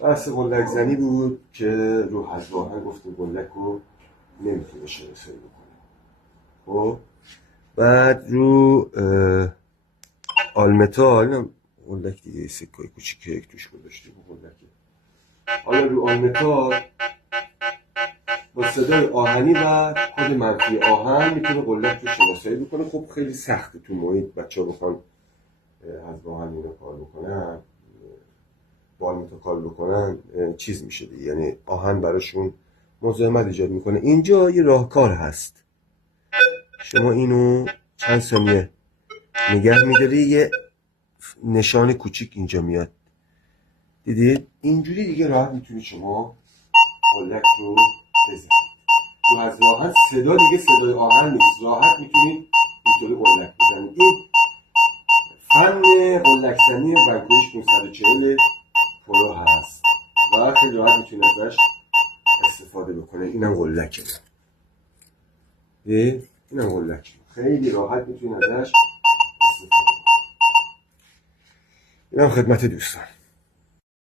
بحث قلک زنی بود که رو حذف آهن گفتیم قلک رو نمیتونه شناسایی بکنه. خب بعد رو آلمتال، اینم قلک دیگه، سکای کوچیکه یک توش گذاشتیم قلکه. حالا رو آلمتال با صدای آهنی و کد منفی آهن میتونه قلک رو شناسایی بکنه. خب خیلی سخته تو محیط بچه‌ها بخوان از آهن اینو کار بکنن، با آلمتال کار بکنن، چیز میشه دیگه، یعنی آهن براشون مزاحمت ایجاد میکنه. اینجا یه راهکار هست، شما اینو چند ثانیه نگه میداری، یه نشان کوچیک اینجا میاد، دیدید؟ اینجوری دیگه راحت میتونید شما قلک رو بزنید. تو از آهن صدا دیگه صدای آهن نیست، راحت میتونید اینطوری قلک بزنید. این فن قلک زنی ونکویش 540 پرو هست و خیلی راحت میتونید ازش استفاده بکنه. اینم قلکه، اینم قلکه، خیلی راحت میتونید ازش استفاده بکنه. اینم خدمت دوستان.